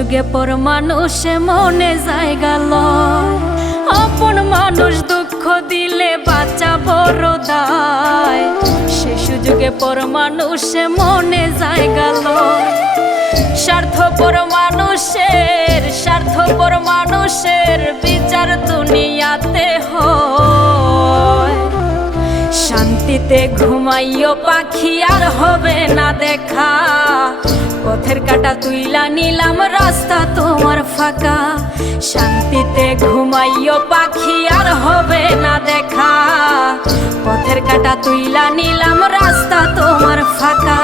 যুগে পর মানুষে মনে জায়গা লয়। আপন মানুষ দুঃখ দিলে বাঁচা বড় দায়। সে সুযোগে পর মানুষে মনে জায়গা লয়। স্বার্থপর মানুষের বিচার দুনিয়াতে হয়। শান্তিতে ঘুমাইও পাখি আর হবে না দেখা। পথের কাঁটা তুইলা নিলাম রাস্তা তোমার ফাঁকা। শান্তিতে ঘুমাইও পাখি আর হবে না দেখা। পথের কাঁটা তুইলা নিলাম রাস্তা তোমার ফাঁকা।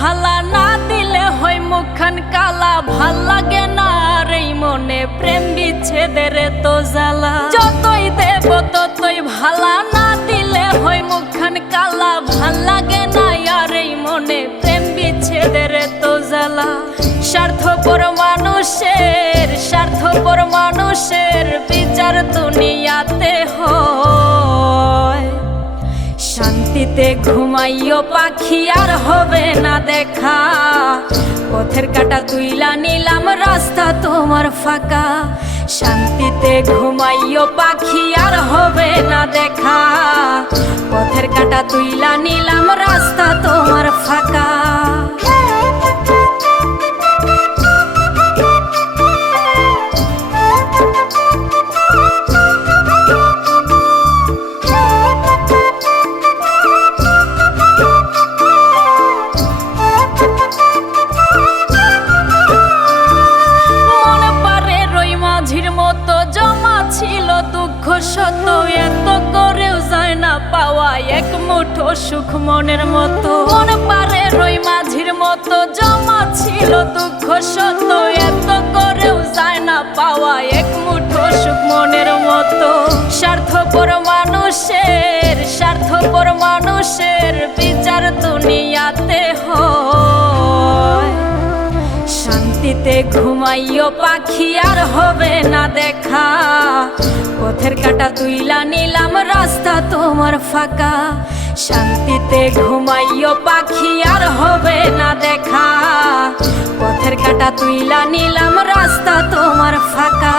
ভালা না দিলে হয় মুখখান কালা। ভাল লাগে না আর এই মনে প্রেম বিচ্ছেদের তো জ্বালা। যতই দেব ততই ভালা না দিলে হয় মুখখান কালা। ভাল লাগে না আর এই মনে প্রেম বিচ্ছেদের তো জ্বালা। স্বার্থপর মানুষের বিচার দুনিয়াতে হয়। শান্তিতে ঘুমাইও পাখি আর হবে না দেখা। পথের কাঁটা তুইলা নিলাম রাস্তা তোমার ফাঁকা। শান্তিতে ঘুমাইও পাখি আর হবে না দেখা। পথের কাঁটা তুইলা নিলাম রাস্তা তোমার ফাঁকা। শত এত করেও যায় না পাওয়া এক মুঠো সুখ মনের মতো। মন পারে রই মাঝির মতো জমা ছিল দুঃখ শত এত করেও যায় না পাওয়া এক মুঠো সুখ মনের মতো। স্বার্থপর মানুষের বিচার দুনিয়াতে হয়। শান্তিতে ঘুমাইও পাখি আর হবে না দেখা। পথের কাঁটা তুইলা নিলাম রাস্তা তোমার ফাঁকা। শান্তিতে ঘুমাইও পাখি আর হবে না দেখা। পথের কাঁটা তুইলা নিলাম রাস্তা তোমার ফাঁকা।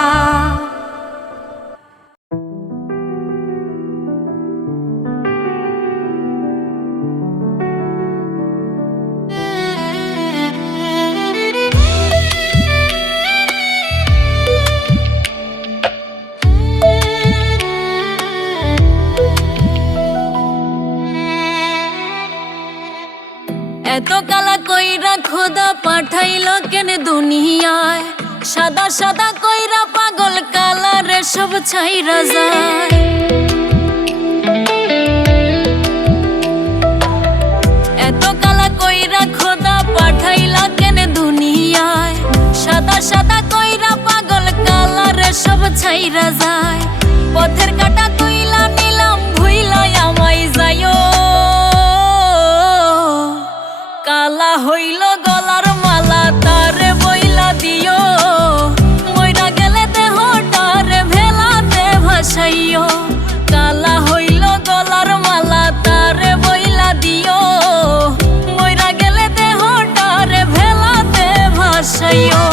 এত কালা কইরা খোদা পাঠাইল কেন দুনিয়ায়। সাদা সাদা কইরা পাগল কালারে সব ছাইরা যায়। এত কালা কইরা খোদা পাঠাইল কেন দুনিয়ায়। সাদা সাদা কইরা পাগল কালারে সব ছাইরা যায়। পথের কাঁটা তুইলা নিলাম ভুইলা আমায় যাইও। কালা হইল গলার মালা তারে বইলা দিও। মইরা গেলে দেহটারে ভেলাতে ভাসাইও। কালা হইল গলার মালা তারে বইলা দিও। মইরা গেলে দেহটারে ভেলাতে ভাসাইও।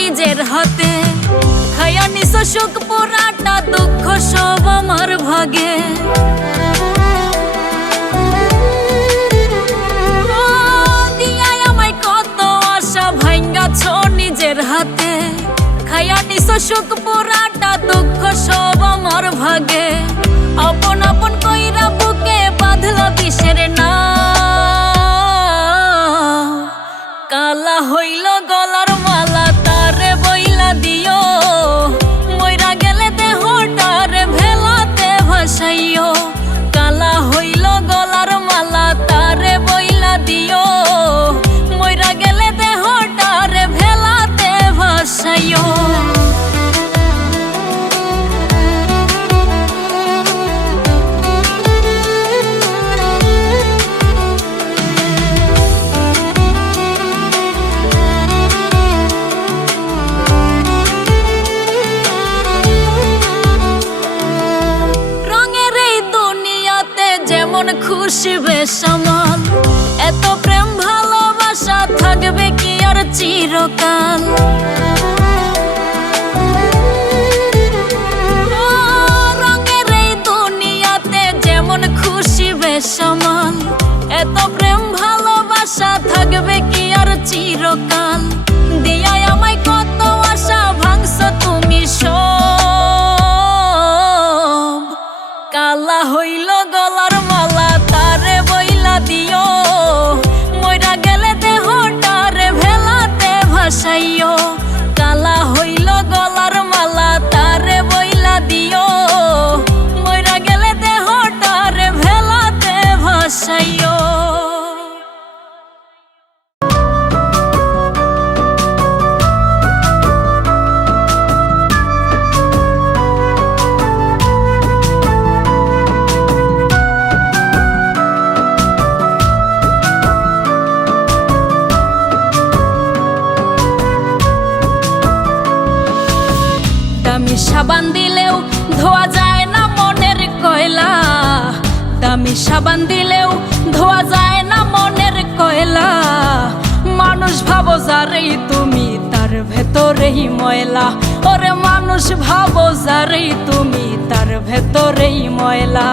নিজের হাতে খায়া নিছ সুখ পুরাটা দুঃখ সব আমার ভাগে। দিয়াই আমায় কত আশা ভাঙ্গাছ নিজের হাতে। খায়া নিছ সুখ পুরাটা দুঃখ সব আমার ভাগে। আপন আপন কইরা বুকে বাঁধলা বিষের না। কালা হইল গলার মালা তারে বইলা দিও। যেমন খুশি বেসামাল। এত প্রেম ভালোবাসা থাকবে কি আর চিরকাল? রঙের এই দুনিয়াতে যেমন খুশি বেসামাল। এত প্রেম ভালোবাসা থাকবে কি আর চিরকাল? দিয়াই আমায় কত আশা ভাঙছ তুমি সব। কালা হইল গলার মালা তারে বইলা দিও, মইরা গেলে দেহটারে ভেলাতে ভাসাইও। কালা হইল গলার মালা তারে বইলা দিও, মইরা গেলে দেহটারে ভেলাতে ভাসাইও। দামি সাবান দিলেও ধোয়া যায় না মনের কয়লা। দামি সাবান দিলেও ধোয়া যায় না মনের কয়লা। মানুষ ভাবো যারেই তুমি তার ভেতরেই ময়লা। ওরে মানুষ ভাবো যারেই তুমি তার ভেতরেই ময়লা।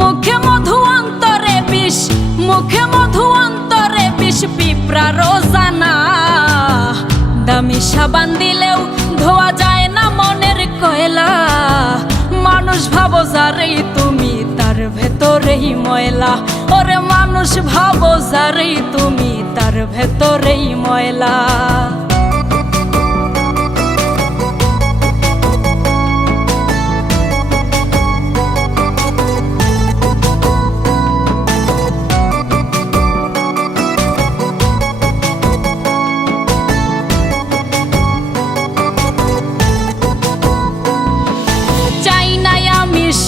মুখে মধু অন্তরে বিষ, মুখে মধু অন্তরে বিষ, পিঁপড়া রোজানা। দামি সাবান দিলেও ধোয়া যায় না মনের কয়লা। মানুষ ভাবো যারেই তুমি তার ভেতরেই ময়লা। ওরে মানুষ ভাবো যারেই তুমি তার ভেতরেই ময়লা।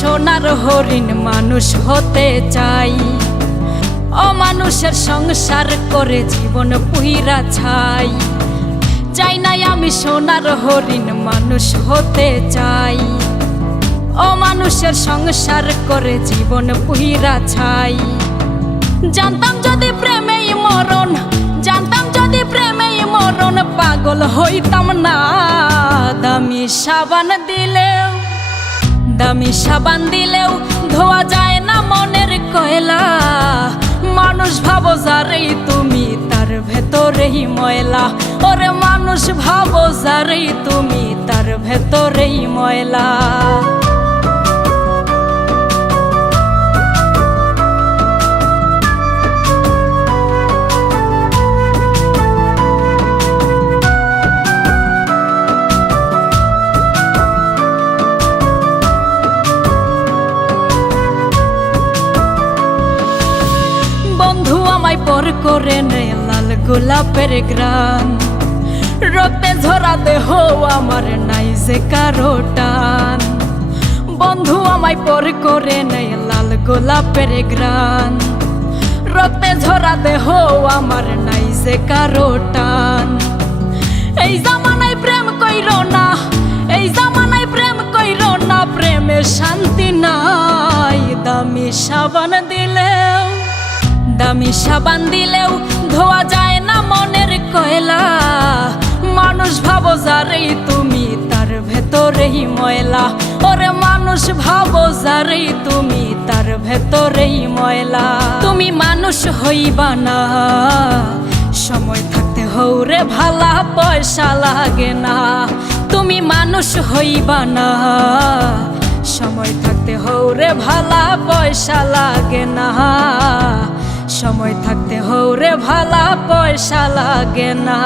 সোনার হরিণ মানুষ হতে চাই, অমানুষের সংসার করে জীবন পুইরা ছাই। চাই নাই আমি সোনার হরিণ মানুষ হতে চাই, অমানুষের সংসার করে জীবন পুইরা ছাই। জানতাম যদি প্রেমেই মরণ, জানতাম যদি প্রেমেই মরণ, পাগল হইতাম না। দামি সাবান দিলেও, দামি সাবান দিলেও ধোয়া যায় না মনের কয়লা। মানুষ ভাবো যারেই তুমি তার ভেতরেই ময়লা। ওরে মানুষ ভাবো যারেই তুমি তার ভেতরেই ময়লা। পর করে নে লাল গোলাপের গ্রান, রক্তে ঝরা দেহ আমার নাই যে কারো টান। বন্ধু আমায় পর করে নে লাল গোলাপের গ্রান, রক্তে ঝরা দেহ আমার নাই যে কারো টান। এই জামানায় প্রেম কইরো না, এই জামানায় প্রেম কইরো না, প্রেমে শান্তি নাই। দামি সাবান দিলেও, দামি সাবান দিলেও ধোয়া যায় না মনের কয়লা। মানুষ ভাবো যারেই তুমি তার ভেতরেই ময়লা। ওরে মানুষ ভাবো যারেই তুমি তার ভেতরেই ময়লা। তুমি মানুষ হইবা না, সময় থাকতে হৌরে ভালা পয়সা লাগে না। তুমি মানুষ হইবা না, সময় থাকতে হৌরে ভালা পয়সা লাগে না। সময় থাকতে হৌরে ভালা পয়সা লাগে না।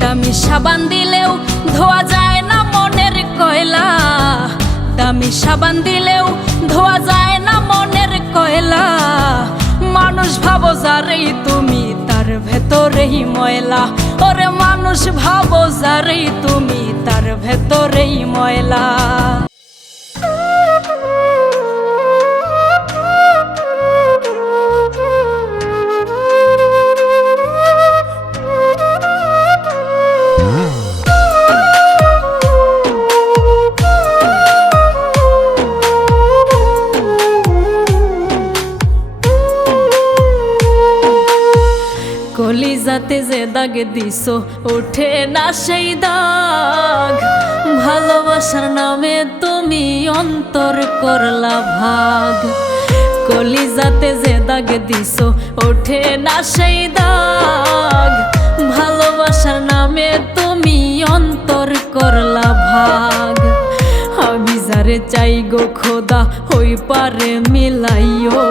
দামি সাবান দিলেও ধোয়া যায় না মনের কয়লা। দামি সাবান দিলেও ধোয়া যায় না মনের কয়লা। মানুষ ভাবো যারেই তুমি তার ভেতরেই ময়লা। ওরে মানুষ ভাবো যারেই তুমি তার ভেতরেই ময়লা। কলিজাতে যে দাগ দিছো ওঠে না সেই দাগ, ভালোবাসার নামে তুমি অন্তর করলা ভাগ। কলিজাতে যে দাগ দিছো ওঠে না সেই দাগ, ভালোবাসার নামে তুমি অন্তর করলা ভাগ। আমি যারে চাই গো খোদা হই পারে মিলাইও,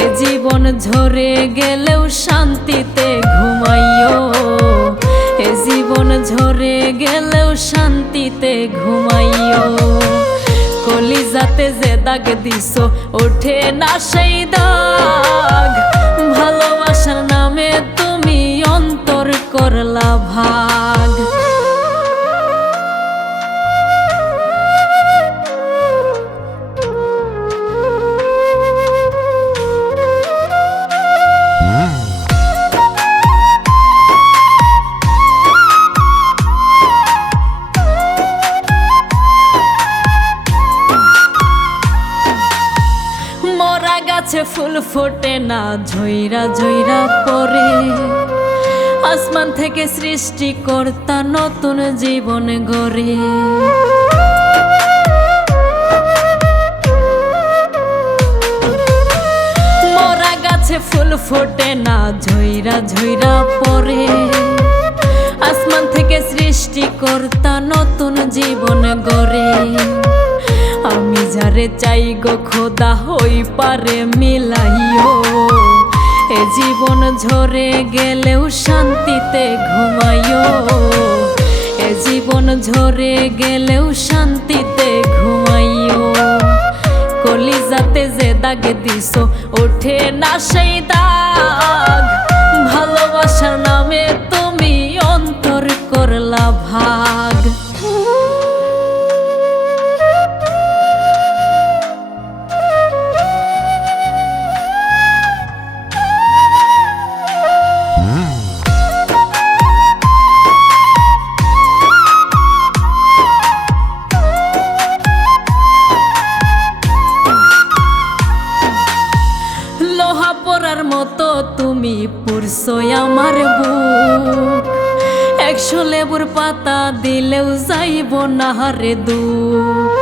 এ জীবন ঝরে গেলেও শান্তিতে ঘুমাইও, এ জীবন ঝরে গেলেও শান্তিতে ঘুমাইও। কলিজাতে যে দাগ দিছো ওঠে না সেই দাগ, ভালোবাসার নামে তুমি অন্তর করলা ভাগ। গাছে ফুল ফোটে না ঝইরা ঝইরা পড়ে, আসমান থেকে সৃষ্টিকর্তা নতুন জীবন গড়ে। মরা গাছে ফুল ফোটে না ঝইরা ঝইরা পড়ে, আসমান থেকে সৃষ্টিকর্তা নতুন জীবন গড়ে। আমি যারে চাই গো খোদা হই পারে মিলাইও, এ জীবন ঝরে গেলেও শান্তিতে ঘুমাইও, এ জীবন ঝরে গেলেও শান্তিতে ঘুমাইও। কলিজাতে যে দাগ দিছো ওঠে না সেই দাগ, ভালোবাসার নামে তুমি অন্তর করলা ভাগ। লোহা পরার মতো তুমি পুরছো আমার বুক, 100 লেবুর পাতা দিলেও যাইব না রে দুঃখ।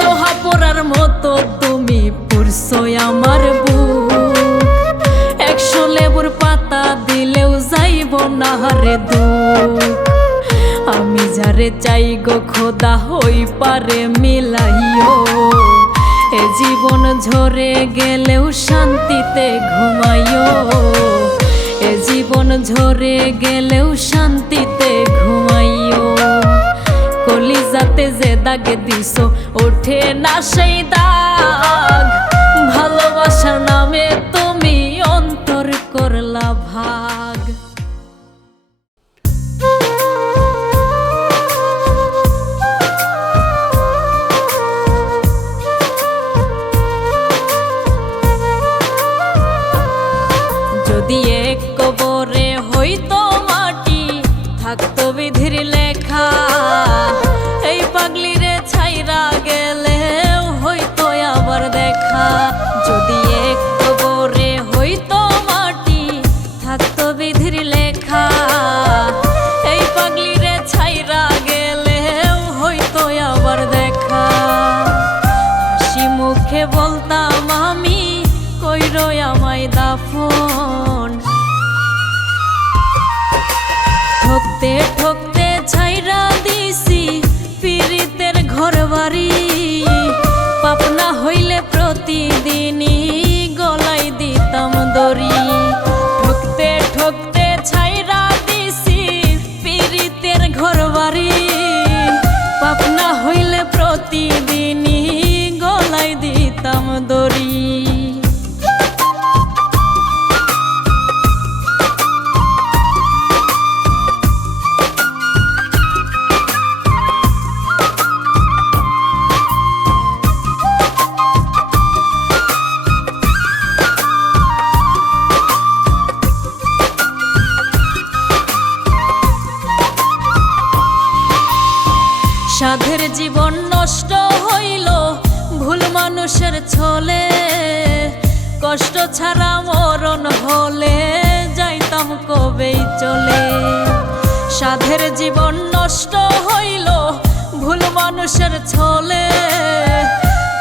লোহা পরার মতো তুমি পুরছো আমার বুক, 100 লেবুর পাতা দিলেও যাইব না রে দুঃখ। আমি যারে চাই গো খোদা হই পারে মিলাইও, এ জীবন ঝরে গেলেও শান্তিতে ঘুমাইও, এ জীবন ঝরে গেলেও শান্তিতে ঘুমাইও। কলিজাতে যে দাগ দিছো ওঠে না সেই দাগ, ভালোবাসার নামে তুমি অন্তর করলা ভাগ। যদি এক কবরে হইতো মাটি থাকতো বিধির লেখা, এই পাগলিরে ছাইরা গেলেও হইতো আবার দেখা। যদি এক কবরে হইতো মাটি থাকতো বিধির লেখা, এই পাগলিরে ছাইরা গেলেও হইতো আবার দেখা। হাসি মুখে বলতাম আমি কইরো আমায় দাফন, ঠকতে ঠকতে ছাইরা দিছি পীড়িতের ঘর বাড়ি, পাপনা হইলে প্রতিদিনই গলায় দিতাম দড়ি। ঠকতে ঠকতে ছাইরা দিছি পীড়িতের ঘর বাড়ি, পাপনা হইলে প্রতিদিনই গলায় দিতাম দড়ি। সাধের জীবন নষ্ট হইল ভুল মানুষের ছলে কষ্ট ছাড়া মরণ হলে যাইতাম কবেই চলে। সাধের জীবন নষ্ট হইল ভুল মানুষের ছলে,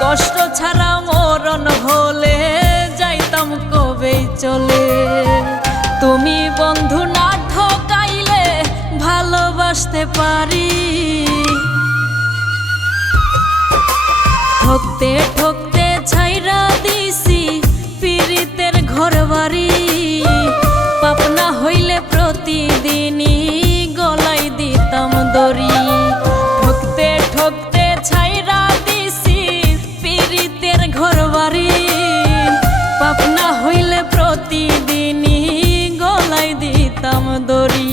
কষ্ট ছাড়া মরণ হলে যাইতাম কবেই চলে। তুমি বন্ধু না ঠকাইলে ভালোবাসতে পারি, ঠকতে ঠকতে ছাইরা দিছি পীড়িতের ঘর বাড়ি। পাপ না হইলে প্রতিদিনই গলায় দিতাম দড়ি, ঠকতে ঠকতে ছাইরা দিছি পীড়িতের ঘর বাড়ি। পাপ না হইলে প্রতিদিনই গলায় দিতাম দড়ি।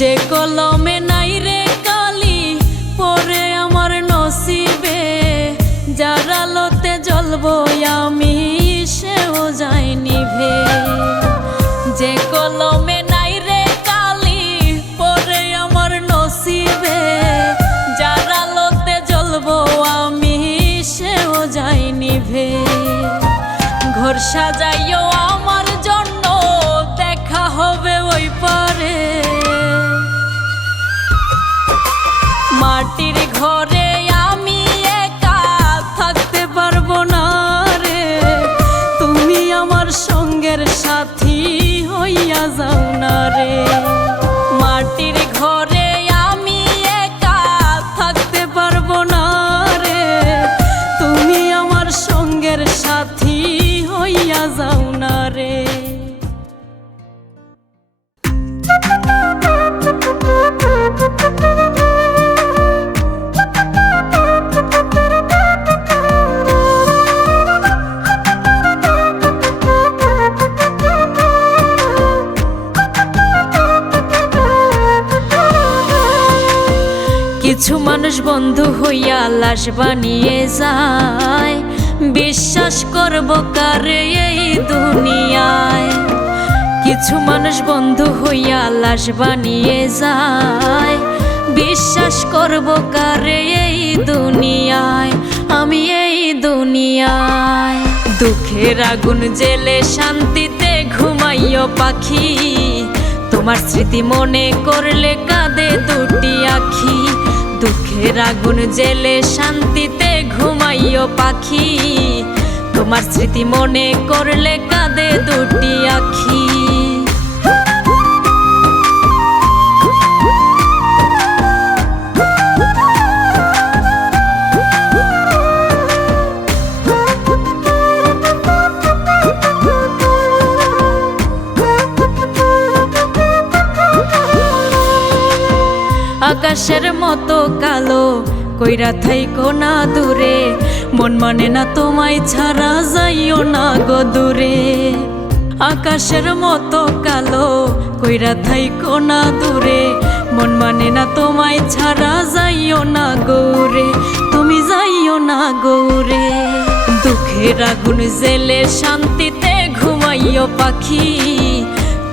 যে কলমে নাই রে কালি পরে আমার নসিবে, যার আলোতে জ্বলবো আমি সেও যায় নিভে। যে কলমে নাই রে কালি পরে আমার নসিবে, যার আলোতে জ্বলবো আমি সেও যায় নিভে। ঘর সাজাইও আমার জন্য দেখা হবে ওই পারে, মাটির ঘরে আমি একা থাকতে পারবো না রে। তুমি আমার সঙ্গের সাথী হইয়া যাও না রে। মাটির ঘরে আমি একা থাকতে পারবো না রে। তুমি আমার সঙ্গের সাথী হইয়া যাও না রে। কিছু মানুষ বন্ধু হইয়া লাশ বানিয়ে যায়, বিশ্বাস করব কারে এই দুনিয়ায়। কিছু মানুষ বন্ধু হইয়া লাশ বানিয়ে যায়, বিশ্বাস করব কারে এই দুনিয়ায়। আমি এই দুনিয়ায় দুঃখের আগুন জেলে শান্তিতে ঘুমাইও পাখি, তোমার স্মৃতি মনে করলে কাঁদে দুটি আখি। দুঃখের আগুন জেলে শান্তিতে ঘুমাইও পাখি, তোমার স্মৃতি মনে করলে কাঁদে দুটি আখি। আকাশের মতো কালো কইরা থাইকো না দূরে, মন মানে না তোমায় ছাড়া যাইও না গো দূরে। আকাশের মতো কালো কইরা থাইকো না দূরে, মন মানে না তোমায় ছাড়া যাইও না গৌরে। তুমি যাইও না গৌরে। দুঃখের আগুন জেলে শান্তিতে ঘুমাইও পাখি,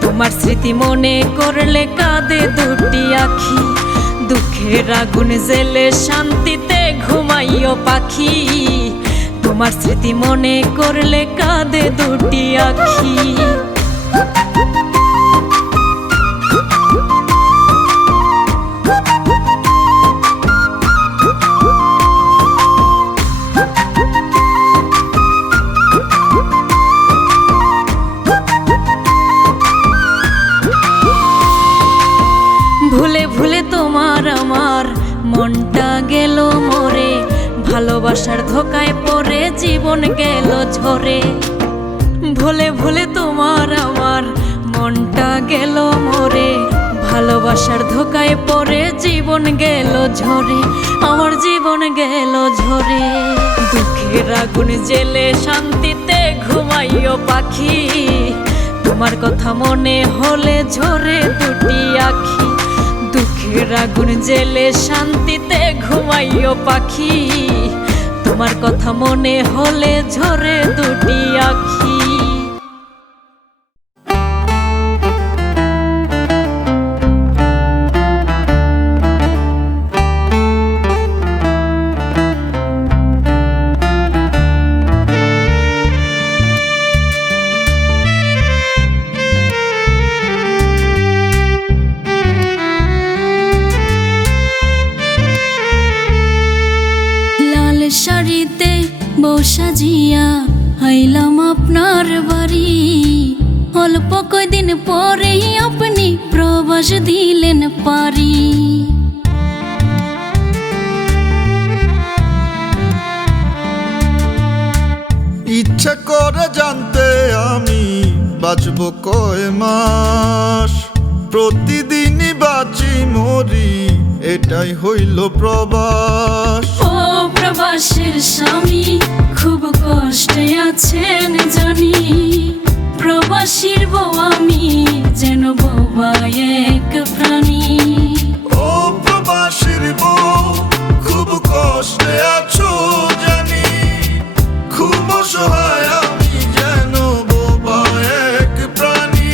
তোমার স্মৃতি মনে করলে কাঁদে দুটি আখি। দুঃখের আগুন জেলে শান্তিতে ঘুমাইও পাখি, তোমার স্মৃতি মনে করলে কাঁদে দুটি আখি। ভুলে ভুলে তোমার আমার মনটা গেল মরে, ভালোবাসার ধোকায় পড়ে জীবন গেল ঝরে। ভুলে ভুলে তোমার আমার মনটা গেল মরে, ভালোবাসার ধোকায় পড়ে জীবন গেল ঝরে। আমার জীবন গেল ঝরে। দুঃখের আগুন জেলে শান্তিতে ঘুমাইও পাখি, তোমার কথা মনে হলে ঝরে দুটি আখি, দুঃখের আগুন জেলে শান্তিতে ঘুমাইও পাখি। তোমার কথা মনে হলে ঝরে দুটি আখি। শাড়িতে বউ সাজিয়া আইলাম আপনার বাড়ি, অল্প কয়দিন পরেই আপনি প্রবাস দিলেন পারি। ইচ্ছা করে জানতে আমি বাঁচব কয় মাস, প্রতিদিনই বাঁচি মরি এটাই হইল প্রবাস। ও প্রবাসের স্বামী খুব কষ্টে আছেন জানি, প্রবাসীর বউ আমি যেন বোবা এক প্রাণী। ও প্রবাসীর বউ খুব কষ্টে আছো জানি, খুব অসহায় আমি যেন বোবা এক প্রাণী।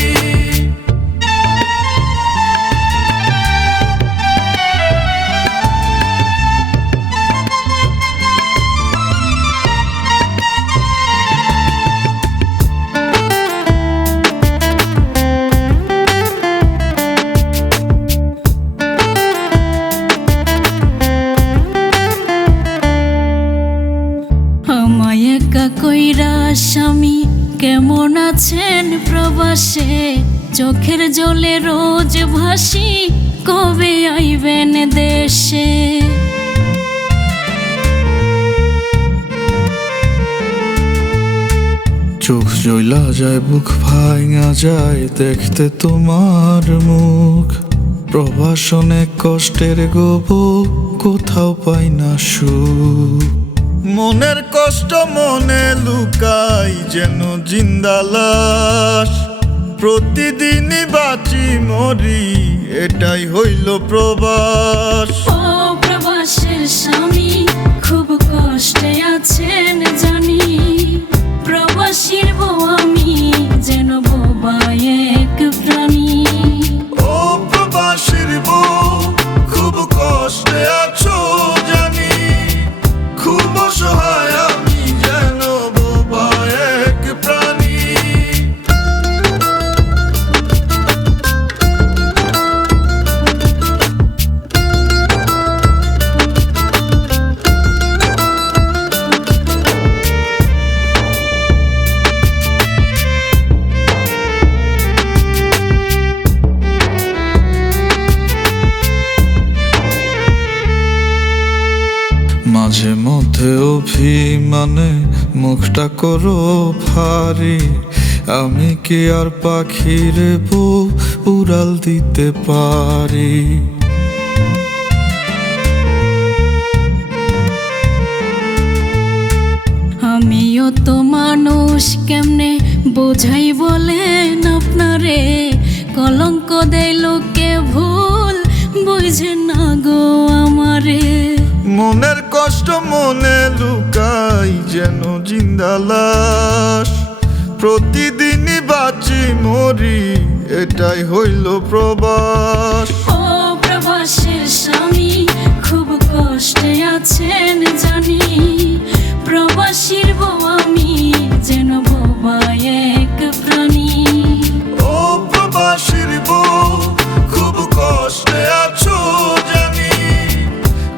আমায় একা কইরা স্বামী কেমন আছেন প্রবাসে, চোখের জলে রোজ ভাসি কবে আইবেন দেশে। চোখ জ্বলা যায় বুক ভাঙা যায় দেখতে তোমার মুখ, প্রবাসনে কষ্টের গোব কোথাও পাই না সুখ। মনের কষ্ট মনে লুকাই যেন জিন্দা লাশ, প্রতিদিনই বাঁচি মরি এটাই হইল প্রবাস। ও প্রবাসের স্বামী খুব কষ্টে আছেন জানি, প্রবাসীর বউ আমি যেন বোবা এক প্রাণী। ও প্রবাসীর বউ খুব কষ্টে আছো জানি, খুব অসহায় আমি যেন বোবা এক প্রাণী। মাঝে মধ্যে অভিমানে মুখটা করো ভারী, আমি কি আর পাখির বউ উড়াল দিতে পারি। আমিও তো মানুষ কেমনে বোঝাই বলেন আপনারে, কলঙ্ক দেয় লোকে ভুল বুঝে না গো আমারে। মনের কষ্ট মনে লুকাই যেন জিন্দা লাশ, প্রতিদিনই বাঁচি মরি এটাই হইল প্রবাস। ও প্রবাসের স্বামী খুব কষ্টে আছেন জানি, প্রবাসীর বউ আমি যেন বোবা এক প্রাণী। ও প্রবাসীর বউ খুব কষ্টে আছো জানি,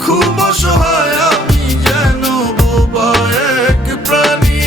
খুব অসহায় আমি যেন বোবা এক প্রাণী।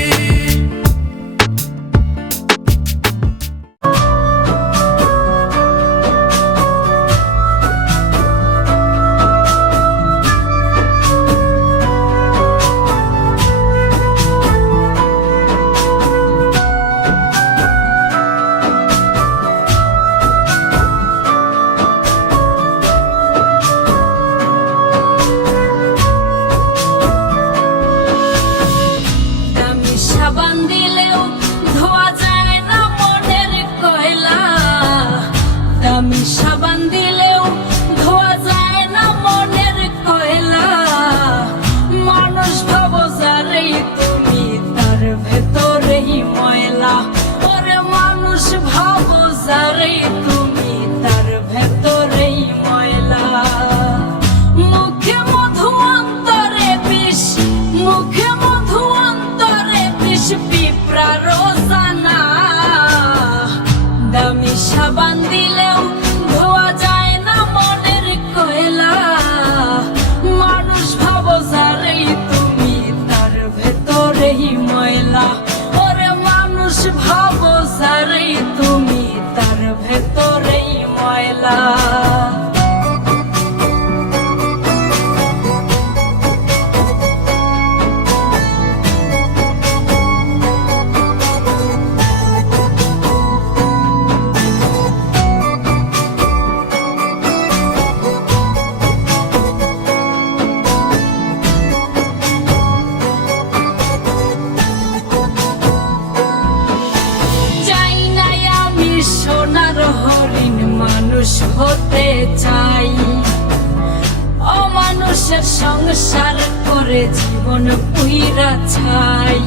চাই। অমানুষের সংসার করে জীবন পুইরা ছাই।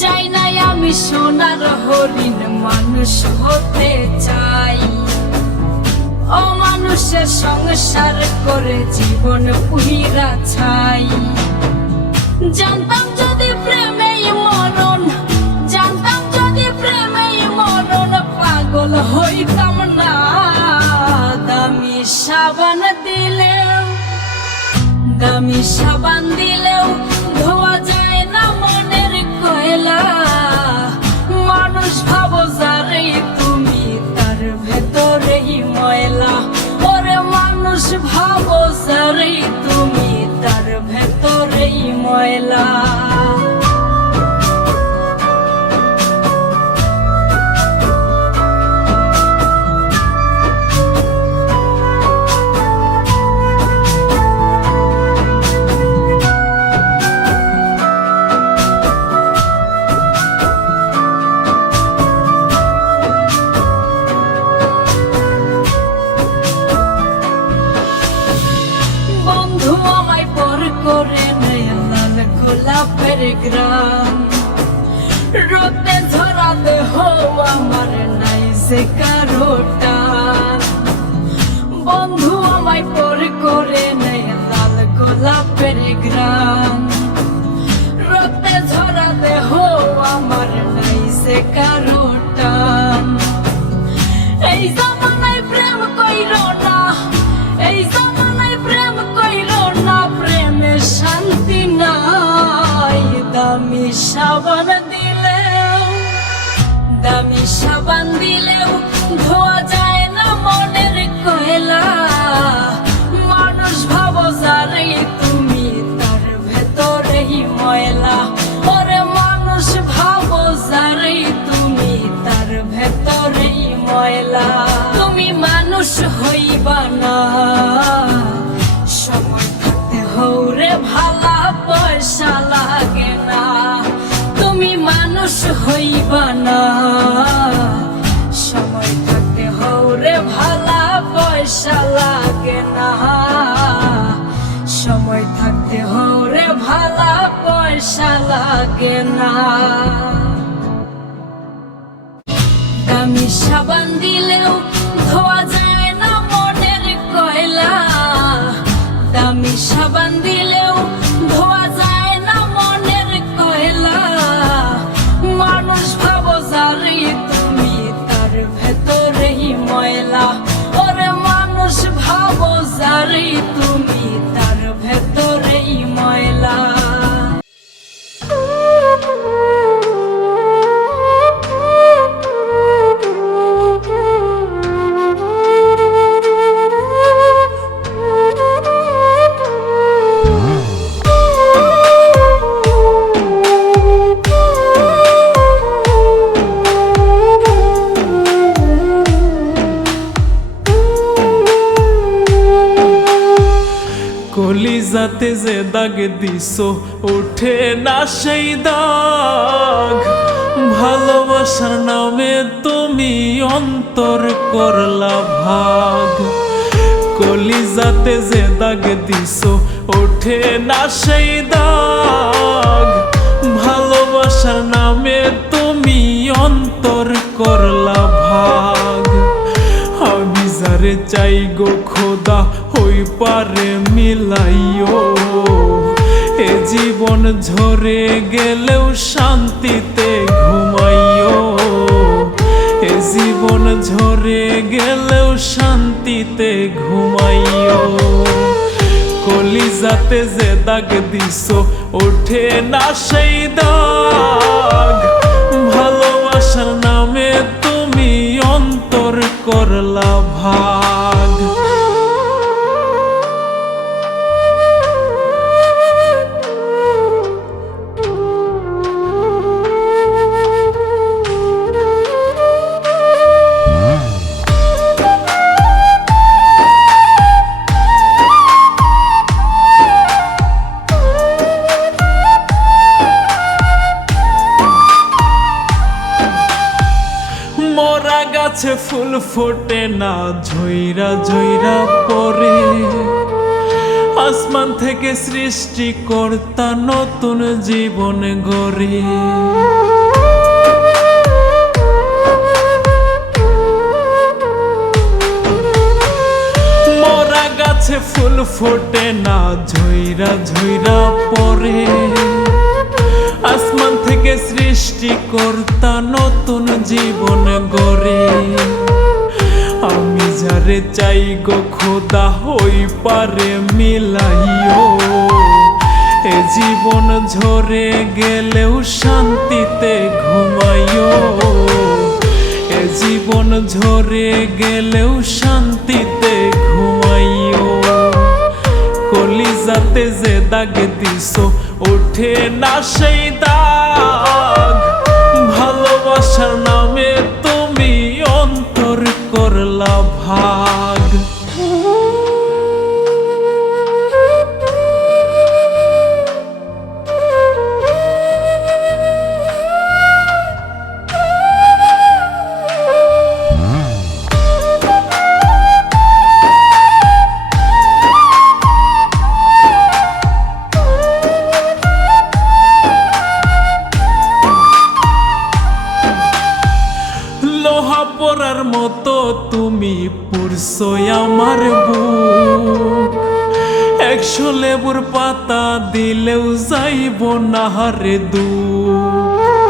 চাই নাই আমি সোনার হরিণ, মানুষ হতে চাই। অমানুষের সংসার করে জীবন পুইরা ছাই। জানতাম যদি প্রেমেই মরণ, জানতাম যদি প্রেমেই মরণ, পাগল হইতাম না। দামি সাবান দিলেও, দামি সাবান দিলেও ধোয়া যায় না মনের কয়লা। মানুষ ভাবো যারে তুমি, তার ভেতরেই ময়লা। ওরে মানুষ ভাবো যারে তুমি, তার ভেতরেই ময়লা। বন্ধু আমায় পর করে নেয় লাল গোলাপের গ্রাম। রোদে ঝরা দেহ আমার নাই যে কারো টান। বন্ধু আমায় পর করে নেয় লাল গোলাপের গ্রাম। রোদে ঝরা দেহ আমার নাই যে কারো টান। এই জামানায় প্রেম কইরো না, এই জামানায় প্রেম কইরো না, প্রেমে শান্তি নাই। দামি সাবান দিলেও, দামি সাবান দিলেও ধোয়া যায় না মনের কয়লা। মানুষ ভাবো যারে তুমি, তার ভেতরেই ময়লা। ওরে মানুষ ভাবো যারে তুমি, তার ভেতরেই ময়লা। তুমি মানুষ হইবা না, সময় থাকতে হৌরে ভালা পয়সা লাগে না। তুমি মানুষ হইবা না, সময় থাকতে হৌরে ভালা পয়সা লাগে না। সময় থাকতে হৌরে ভালা পয়সা লাগে না। দামি সাবান দিলেও ধোয়া যায় না মনের কয়লা। দামি সাবান দিলেও ধোয়া যায় না মনের কয়লা। মানুষ ভাবো যারে তুমি, তার ভেতরেই ময়লা। ওরে মানুষ ভাবো যারে তুমি, তার ভেতরেই ময়লা। কলিজাতে যে দাগ দিছো ওঠে না সেই দাগ। ভালোবাসার নামে তুমি অন্তর করলা ভাগ। কলিজাতে যে দাগ দিছো ওঠে না সেই দাগ। ভালোবাসার নামে তুমি অন্তর করলা ভাগ। আমি যারে চাই গো খোদা হই পারে মিলাইও। এ জীবন ঝরে গেলেও শান্তিতে ঘুমাইও। এ জীবন ঝরে গেলেও শান্তিতে ঘুমাইও। কলিজাতে যে দাগ দিছো ওঠে না সেই দাগ। ভালোবাসার নামে তুমি অন্তর করলা ভাগ। গাছে ফুল ফোটে না ঝইরা ঝইরা পড়ে, আসমান থেকে সৃষ্টিকর্তা নতুন জীবন গড়ে। মরা গাছে ফুল ফোটে না ঝইরা ঝইরা পড়ে, আসমান থেকে সৃষ্টিকর্তা নতুন জীবন গড়ে। আমি যারে চাই গো খোদা হই পারে মিলাইও, এ জীবন ঝরে গেলেও শান্তিতে ঘুমাইও, এ জীবন ঝরে গেলেও শান্তিতে ঘুমাইও। কলিজাতে যে দাগ দিছো ওঠে না সেই দাগ, ভালোবাসার নামে তুমি অন্তর করলা ভাগ। লোহা পরার মতো তুমি পুরছো আমার বুক, 100 লেবুর পাতা দিলেও যাইব না রে দুঃখ।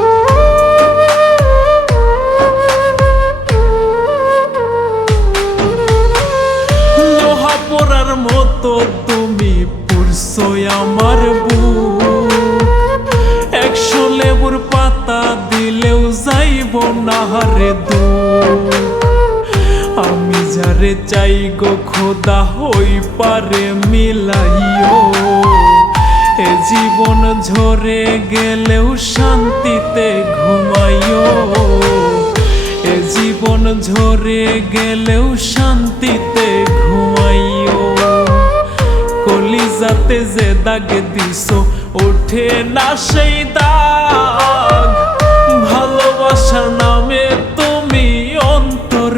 লোহা পরার মতো তুমি পুরছো আমার বুক, 100 লেবুর পাতা দিলেও যাইব না রে দুঃখ। আমি যারে চাই গো খোদা হই পারে মিলাইও, এ জীবন ঝরে গেলেও শান্তিতে ঘুমাইও, এ জীবন ঝরে গেলেও শান্তিতে ঘুমাইও। কলিজাতে যে দাগ দিছো ওঠে না সেই দাগ, ভালোবাসার নামে তুমি অন্তর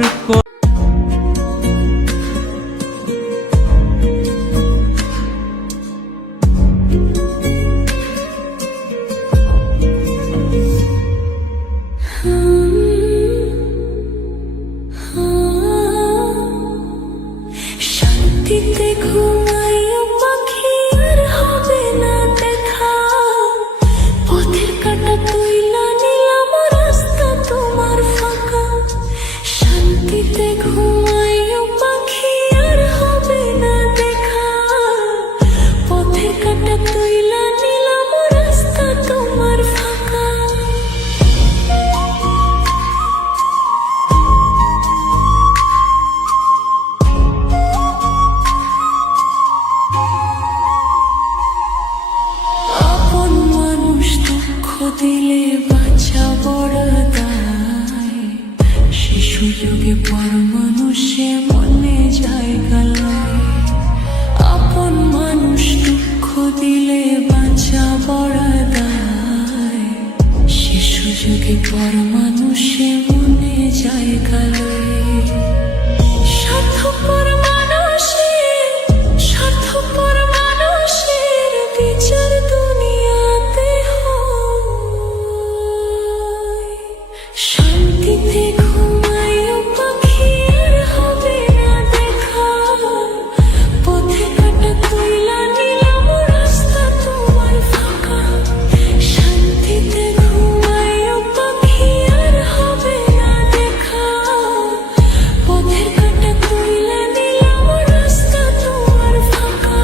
শান্তিতে ঘুমাইও পাখি আর হবে না দেখা, পথের কাঁটা তুইলা নিলাম রাস্তা তোমার ফাঁকা। শান্তিতে ঘুমাইও পাখি আর হবে না দেখা, পথের কাঁটা তুইলা নিলাম রাস্তা তোমার ফাঁকা। আপন মানুষ দুঃখ দিলে বাঁচা বড় দায়, শিশু যুগে পর মানুষে মনে জায়গা লয়। আপন মানুষ দুঃখ দিলে বাঁচা বড় দায়, শিশু যুগে পর মানুষে মনে জায়গা লয়। স্বার্থপর মানুষের স্বার্থপর মানুষের বিচার দুনিয়াতে হয়। শান্তিতে ঘুমাইও পাখি আর হবে না দেখা, পথে কাটা তুইলা নিলাম রাস্তা তোমার ফাঁকা। শান্তিতে ঘুমাইও পাখি আর হবে না দেখা, পথের কাটা তুইলা নিলাম রাস্তা তোমার ফাঁকা।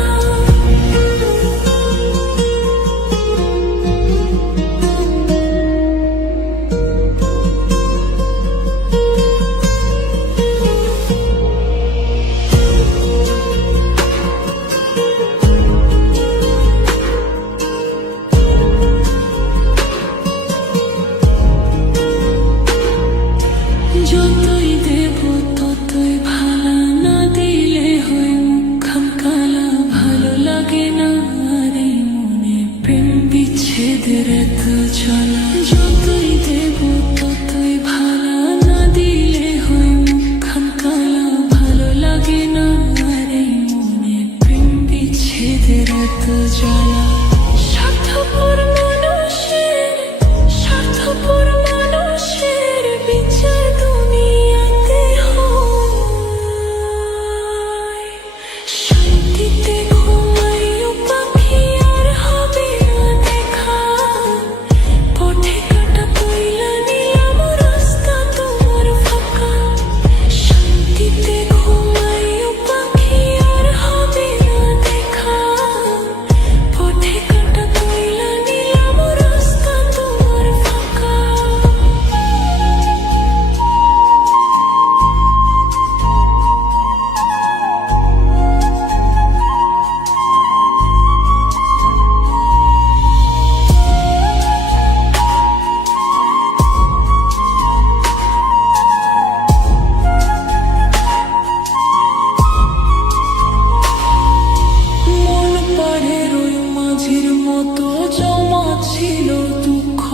যতই দেব ততই ভালা, না দিলে হয় মুখখান কালা। ভালো লাগে না আর এই মনে প্রেম বিচ্ছেদের এত জ্বালা। যতই দেব ততই ভালা, না দিলে হয়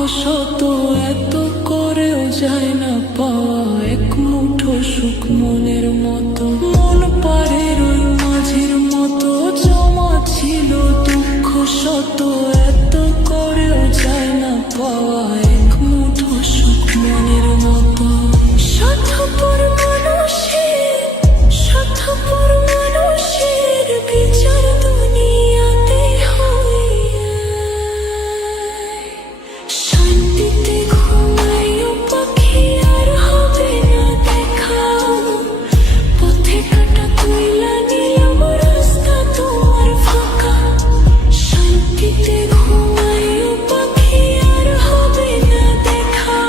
শত এত করেও যায় না পাওয়া এক মুঠো সুখ মনের মতো। মন পাড়ের ওই মাঝির মতো জমা ছিল দুঃখ শত এত করেও যায় না পাওয়া এক মুঠো সুখ মনের মতো। স্বার্থপর মানুষের বিচার দুনিয়াতে হয়। শান্তিতে ঘুমাইও পাখি আর হবে না দেখা। পথে কাটা তুইলা নিলাম রাস্তা তোমার ফাঁকা। শান্তিতে ঘুমাইও পাখি আর হবে না দেখা।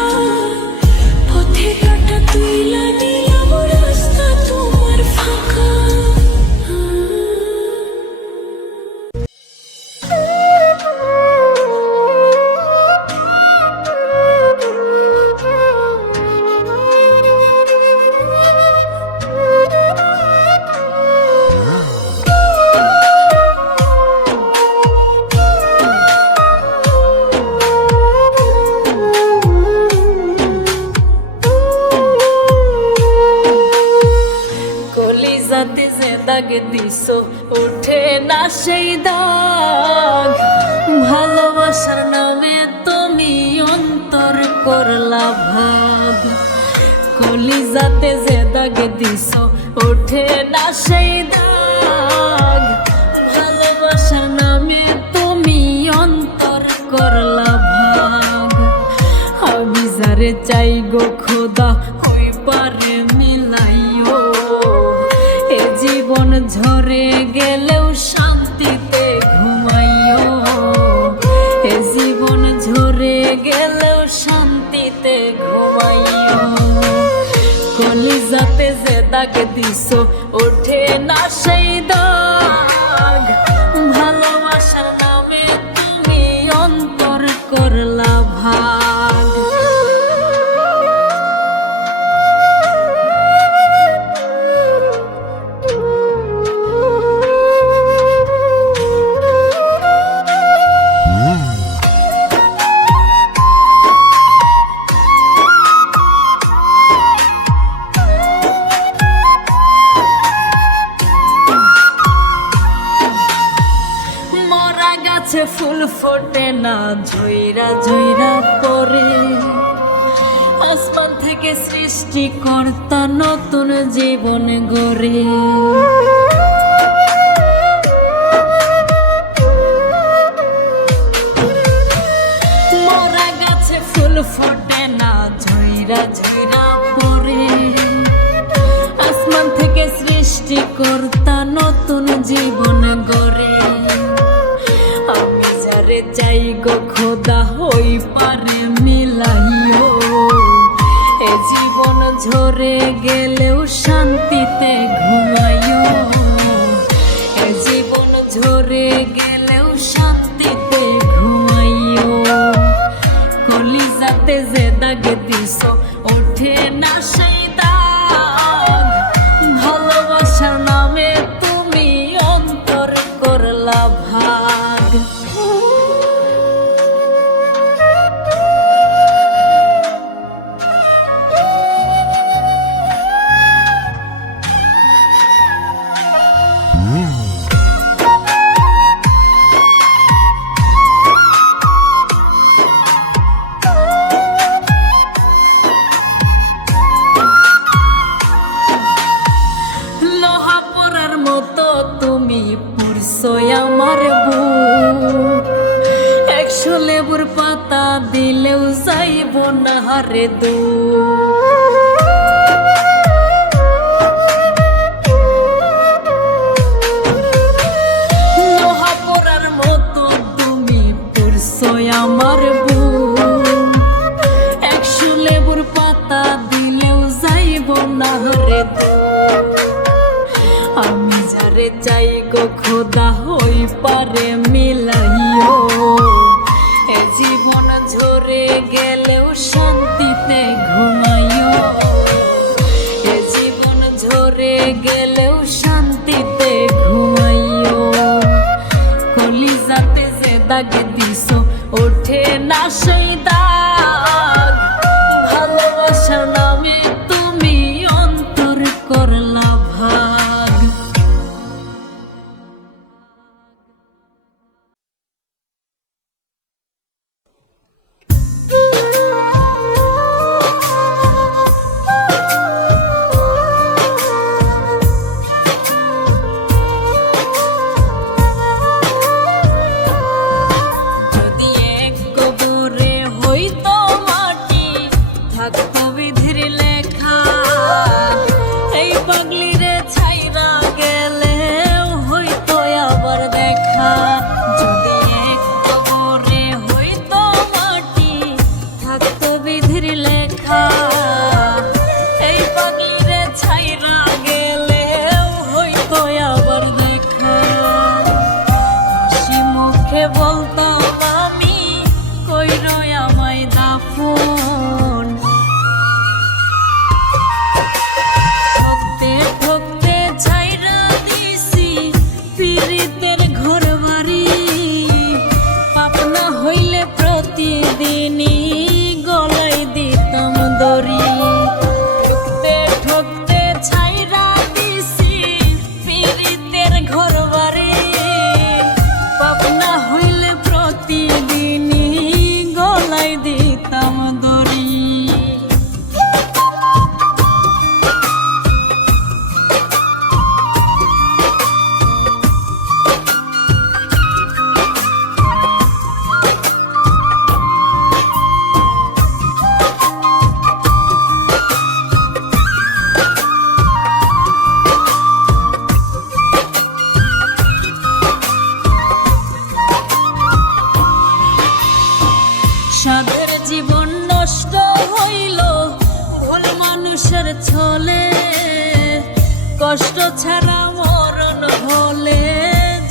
পথে কাটা তুইলা নিলাম রাস্তা তোমার ফাঁকা। কলিজাতে যে দাগ দিছো ওঠে না সেই দাগ। ভালোবাসার নামে তুমি অন্তর করলা ভাগ। কলিজাতে যে দাগ দিছো ওঠে না সেই দাগ। ভালোবাসার নামে তুমি অন্তর করলা ভাগ। আমি যারে চাই গো খোদা ওই পারে মিলাইও। এ জীবন ঝরে গেলেও শান্তিতে ঘুমাইও। এ জীবন ঝরে গেলেও শান্তিতে ঘুমাইও। কলিজাতে যে দাগ দিছো ওঠে না সেই দাগ। ভালোবাসার নামে তুমি অন্তর করলা ভাগ। মরা গাছে ফুল ফোটে না ঝইরা ঝইরা পরে। আসমান থেকে সৃষ্টিকর্তা নতুন জীবন গড়ে। মরা গাছে ফুল ফোটে না ঝইরা ঝইরা পরে। আসমান থেকে সৃষ্টিকর্তা নতুন জীবন গড়ে। আমি যারে চাই গো খোদা হই পারে মিলাইও। এ জীবন ঝরে গেলেও শান্তিতে ঘুমাইও। এ জীবন ঝরে গেলেও শান্তিতে ঘুমাইও। কলিজাতে যে দাগ দিছো ওঠে না সেই দাগ। ভালোবাসার নামে তুমি অন্তর করলা ভাগ। লোহা পরার মতো তুমি পুরছো আমার বুক। 100 লেবুর পাতা দিলেও যাইব না হারে দুঃখ। লোহা পরার মতো তুমি পুরছো আমার বুক। 100 লেবুর পাতা দিলেও যাইব না হারে দুঃখ। আমি যারে চাই গো খোদা হই পারে মিলাইও। এ জীবন ঝরে গেলেও শান্তিতে ঘুমাইও। এ জীবন ঝরে গেলেও শান্তিতে ঘুমাইও। কলিজাতে যে দাগ দিছো ওঠে না সেই দাগ। মানুষের ছলে, কষ্ট ছাড়া মরণ হলে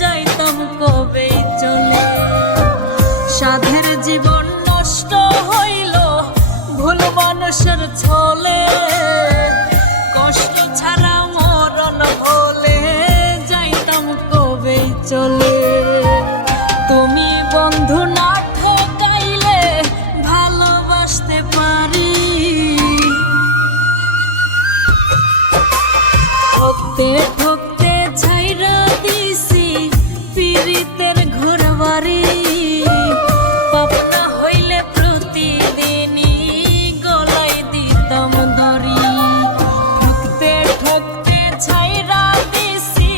যাইতাম কবে চলে। সাধের জীবন নষ্ট হইল ভুল মানুষের ছলে, কষ্ট ছাড়া মরণ হলে যাইতাম কবে চলে। তুমি বন্ধু না ঠকাইলে ভালোবাসতে পারি, ঠকতে ঠকতে ছাইরা দিছি পীড়িতের ঘরবাড়ি। পাপনা হইলে প্রতিদিনই গলায় দিতাম দড়ি, ঠকতে ঠকতে ছাইরা দিছি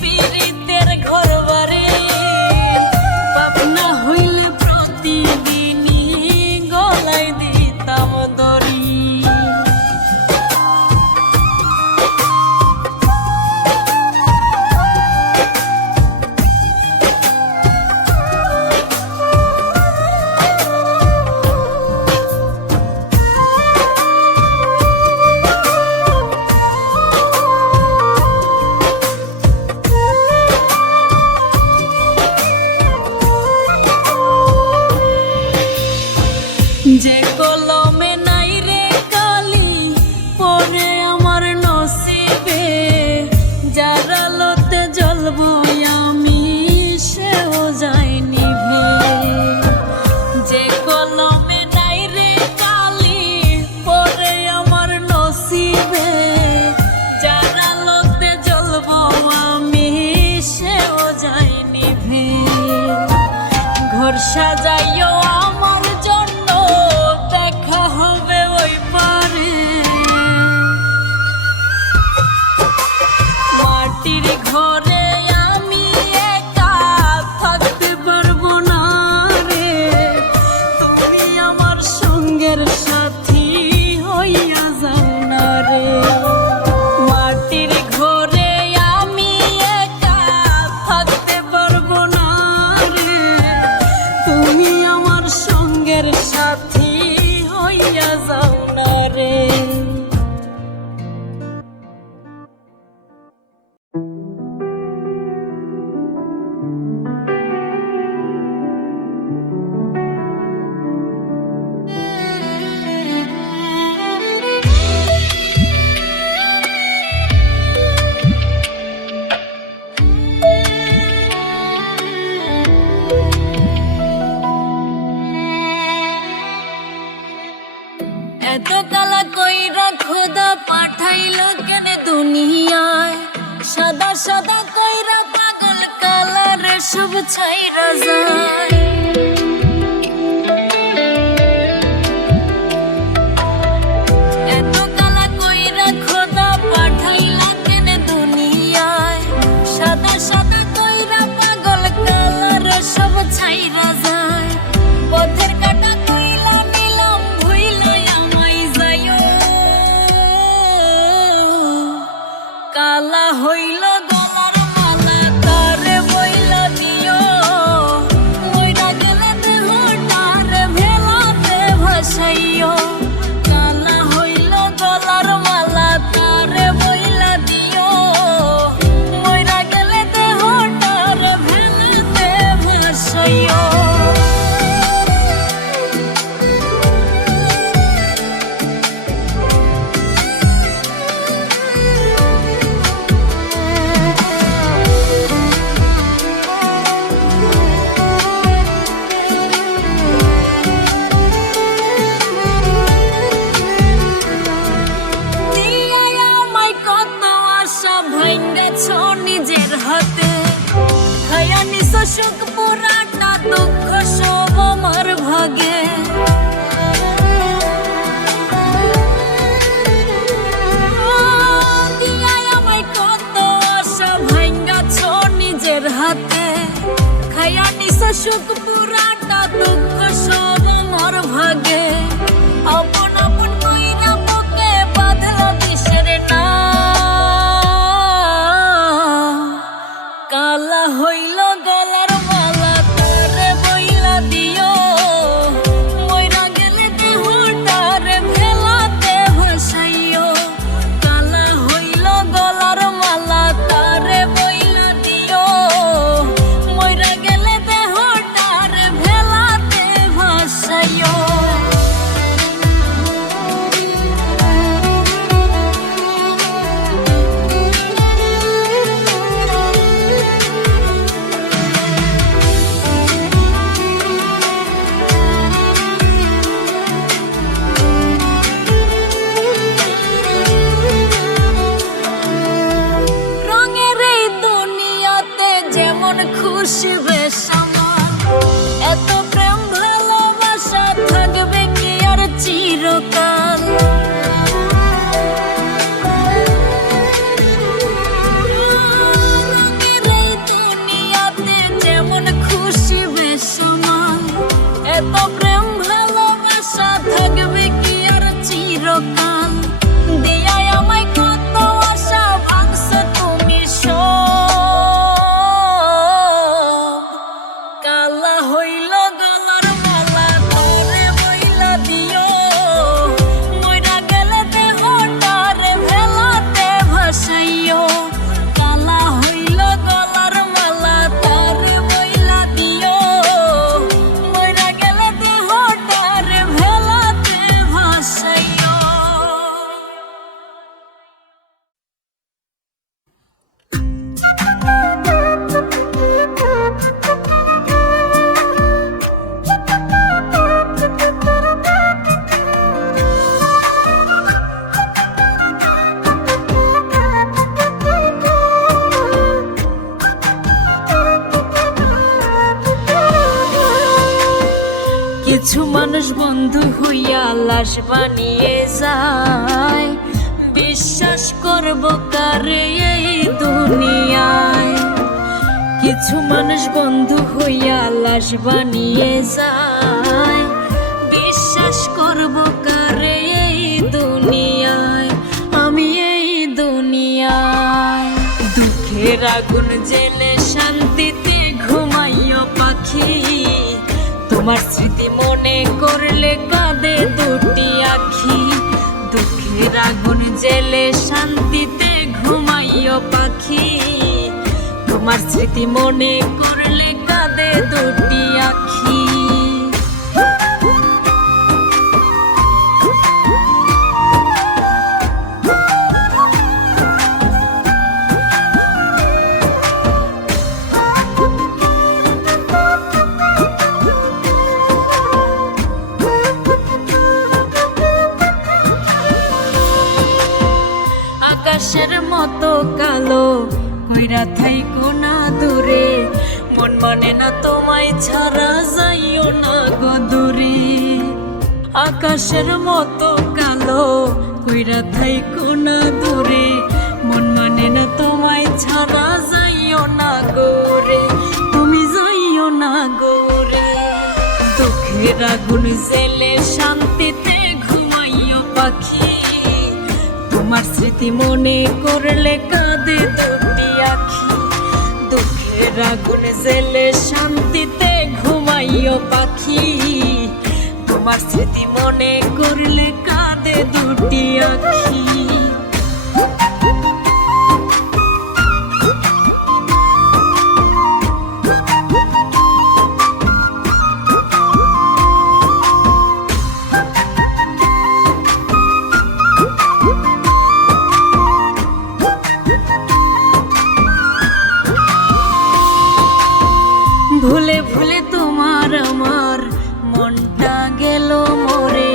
পীড়িতের ঘরবাড়ি। পাপনা হইলে প্রতিদিনই গলায় দিতাম দড়ি। যে কলমে নাই রে কালি পরে আমার নসিবে, যার আলোতে জ্বলবো আমি সেও যায় নিভে। যে কলমে নাই রে কালি পরে আমার নসিবে, যার আলোতে জ্বলবো আমি সেও যায় নিভে। ঘর সাজাইও আমার জন্য, দেখা হবে ওই পারে। মাটির ঘরে আমি একা থাকতে পারবো না রে, তুমি আমার সঙ্গের সাথী হইয়া যাও না রে। মাটির ঘরে আমি একা থাকতে পারবো না রে, তুমি আমার সঙ্গের সাথী হইয়া যাও না রে। এত কালা কইরা খোদা পাঠাইলো কেন দুনিয়ায়, সাদা সাদা কইরা পাগল কালারে সব ছাইরা যায়। এত কালা কইরা খোদা পাঠাইলো কেন দুনিয়ায়, সাদা সাদা কইরা পাগল কালারে সব ছাইরা যায়। পথের কাটা কইলা নিলাম ভুইলা আমায় যাইও, কালা হইল গলার মালা তারে বইলা দিও। মইরা গেলে দেহটারে ভেলাতে ভাসাইও, কালা হইল গলার মালা তারে বইলা দিও। মইরা গেলে দেহটারে ভেলাতে ভাসাইও। নিজের হাতে খায়া নিছো সুখ পুরাটা, দুঃখ সব আমার ভাগে। আমায় কত আশা ভাঙ্গাছ নিজের হাতে, খায়া নিছো সুখ পুরাটা, দুঃখ সব আমার ভাগে। আপন আপন কইরা বুকে বাঁধলো বিষের না, কালা হইল গলার মালা তারে বইলা দিও। মইরা গেলে দেহটারে ভেলাতে ভাসাইও, বন্ধু হইয়া লাশ বানিয়ে যায়, বিশ্বাস করব কারে এই দুনিয়ায়। কিছু মানুষ বন্ধু হইয়া লাশ বানিয়ে যায়, বিশ্বাস করব কারে এই দুনিয়ায়, আমি এই দুনিয়ায়। দুঃখের আগুন জেলে শান্তিতে ঘুমাইও পাখি, তোমার স্মৃতি মনে করলে কাঁদে দুটি আখি। দুঃখের আগুন জেলে শান্তিতে ঘুমাইও পাখি, তোমার স্মৃতি মনে করলে কাঁদে দুটি আখি। আকাশের মতো কালো কইরা থাইকো না দূরে, মন মানে না তোমায় ছাড়া যাইও না গো দূরে। আকাশের মতো কালো কইরা থাইকো না দূরে, মন মানে না তোমায় ছাড়া যাইও না গোরে, তুমি যাইও না গোরে। দুঃখের আগুন জেলে শান্তিতে ঘুমাইও পাখি, তোমার স্মৃতি মনে করলে কাঁদে দুটি আখি। দুঃখের আগুন জেলে শান্তিতে ঘুমাইও পাখি, তোমার স্মৃতি মনে করলে কাঁদে দুটি আখি। ভুলে ভুলে তোমার আমার মনটা গেল মরে,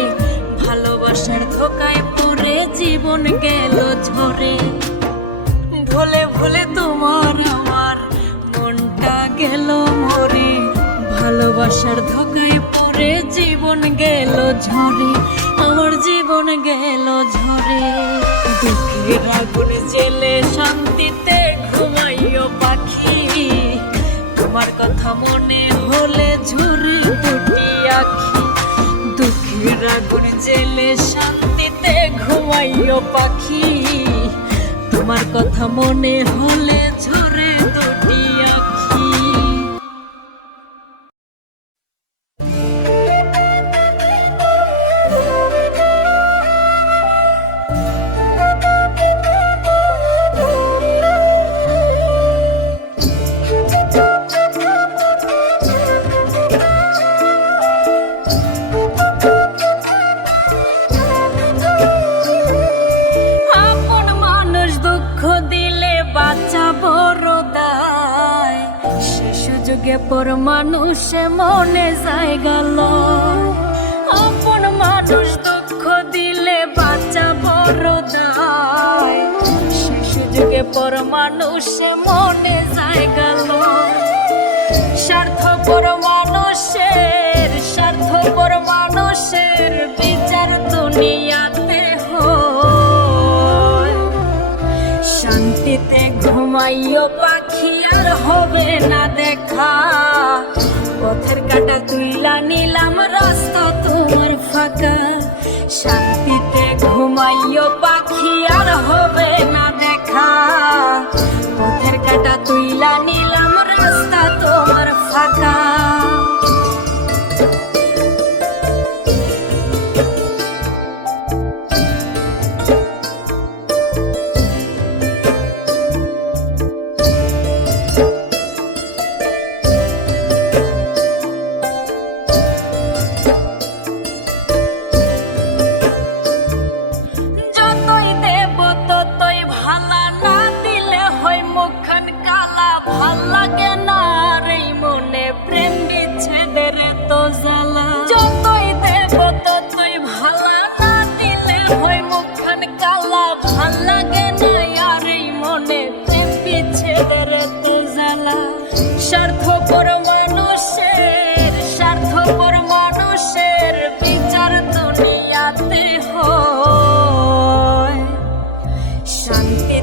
ভালোবাসার ধোকায় পড়ে জীবন গেল ঝরে। ভুলে ভুলে তোমার আমার মনটা গেল মরে, ভালোবাসার ধোকায় পড়ে জীবন গেল ঝরে, আমার জীবন গেল ঝরে। দুঃখের আগুন জেলে শান্তিতে ঘুমাইও পাখি, তোমার কথা মনে হলে ঝরে দুটি আখি। দুঃখের আগুন জেলে শান্তিতে ঘুমাইও পাখি, তোমার কথা মনে হলে ঝরে দুটি আখি। পর মানুষে মনে জায়গা লয়, আপন মানুষ দুঃখ দিলে বাঁচা বড় দায়। সে সুযোগে পর মানুষে মনে জায়গা লয়, স্বার্থপর মানুষের বিচার দুনিয়াতে হয়। শান্তিতে ঘুমাইও পাখি আর হবে না দেখা, পথের কাটা তুইলা নিলাম রাস্তা তোমার ফাঁকা। শান্তিতে ঘুমাইও পাখি আর হবে না দেখা, পথের কাটা তুইলা নিলাম রাস্তা তোমার ফাঁকা।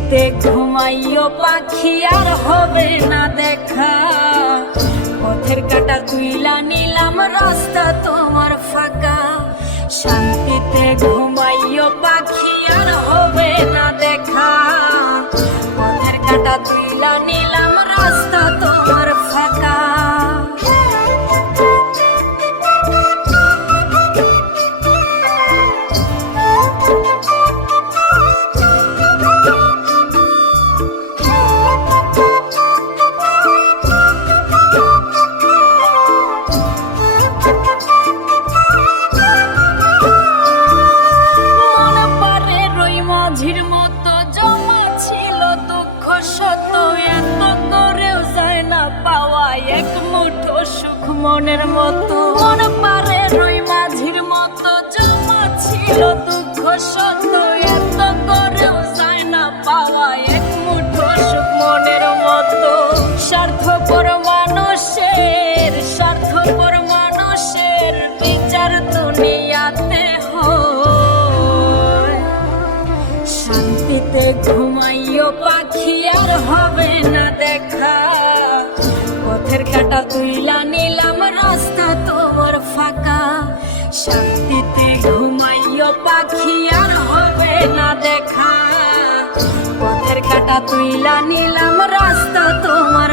শান্তিতে ঘুমাইও পাখি আর হবে না দেখা পথের কাটা তুইলা নিলাম রাস্তা তোমার ফাঁকা শান্তিতে ঘুমাইও পাখি আর হবে না দেখা পথের কাটা তুইলা নিলাম রাস্তা তোমার ফাঁকা মাঝির মতো জমা ছিল দুঃখ শত এত করেও যায় না পাওয়া এক মুঠো সুখ মনের মতো মন পারে রই মাঝির মতো জমা ছিল দুঃখ শত এত করেও যায় না পাওয়া এক মুঠো সুখ মনের মতো স্বার্থপর মানুষের বিচার দুনিয়াতে হয় শান্তিতে ঘুমাইও পাখি আর হবে না দেখা পথের কাটা তুইলা নিলাম রাস্তা তোমার ফাঁকা শান্তিতে ঘুমাইও পাখি আর হবে না দেখা পথের কাটা তুইলা নিলাম রাস্তা তোমার